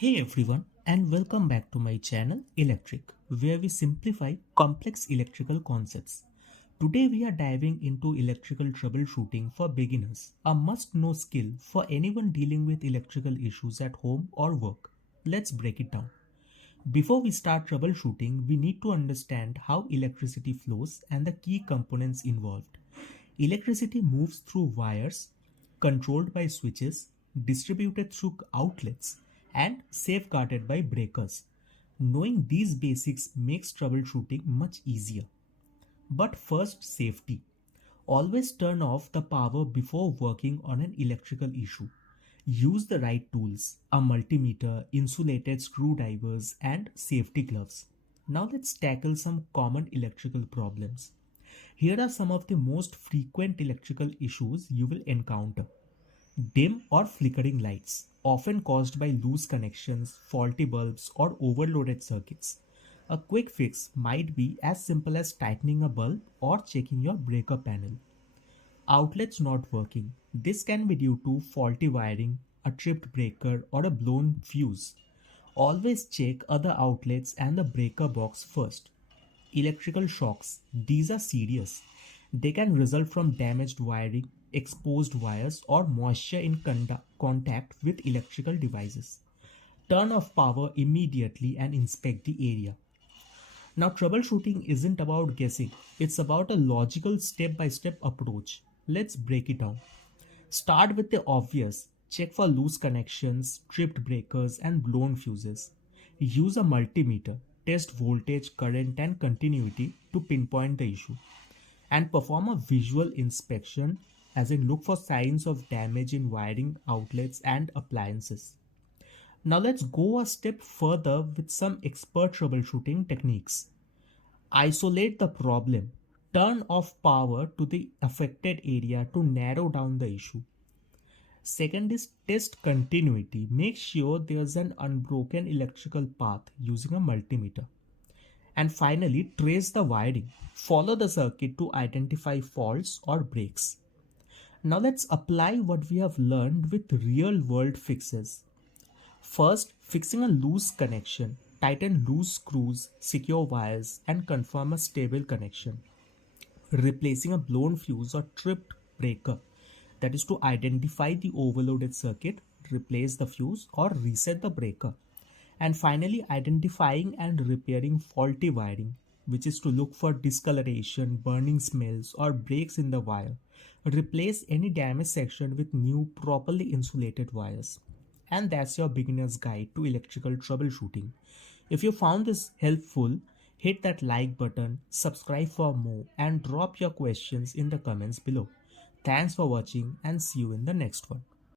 Hey everyone, and welcome back to my channel Electric, where we simplify complex electrical concepts. Today we are diving into electrical troubleshooting for beginners, a must-know skill for anyone dealing with electrical issues at home or work. Let's break it down. Before we start troubleshooting, we need to understand how electricity flows and the key components involved. Electricity moves through wires, controlled by switches, distributed through outlets, and safeguarded by breakers. Knowing these basics makes troubleshooting much easier. But first, safety. Always turn off the power before working on an electrical issue. Use the right tools, a multimeter, insulated screwdrivers, and safety gloves. Now let's tackle some common electrical problems. Here are some of the most frequent electrical issues you will encounter. Dim or flickering lights, often caused by loose connections, faulty bulbs, or overloaded circuits. A quick fix might be as simple as tightening a bulb or checking your breaker panel. Outlets not working. This can be due to faulty wiring, a tripped breaker, or a blown fuse. Always check other outlets and the breaker box first. Electrical shocks. These are serious. They can result from damaged wiring, exposed wires, or moisture in contact with electrical devices. Turn off power immediately and inspect the area. Now, troubleshooting isn't about guessing, it's about a logical step by step approach. Let's break it down. Start with the obvious. Check for loose connections, tripped breakers, and blown fuses. Use a multimeter. Test voltage, current, and continuity to pinpoint the issue. And perform a visual inspection, as in look for signs of damage in wiring, outlets, and appliances. Now let's go a step further with some expert troubleshooting techniques. Isolate the problem. Turn off power to the affected area to narrow down the issue. Second is test continuity. Make sure there's an unbroken electrical path using a multimeter. And finally, trace the wiring. Follow the circuit to identify faults or breaks. Now let's apply what we have learned with real world fixes. First, fixing a loose connection. Tighten loose screws, secure wires, and confirm a stable connection. Replacing a blown fuse or tripped breaker. That is to identify the overloaded circuit, replace the fuse, or reset the breaker. And finally, identifying and repairing faulty wiring, which is to look for discoloration, burning smells, or breaks in the wire. Replace any damaged section with new, properly insulated wires. And that's your beginner's guide to electrical troubleshooting. If you found this helpful, hit that like button, subscribe for more, and drop your questions in the comments below. Thanks for watching and see you in the next one.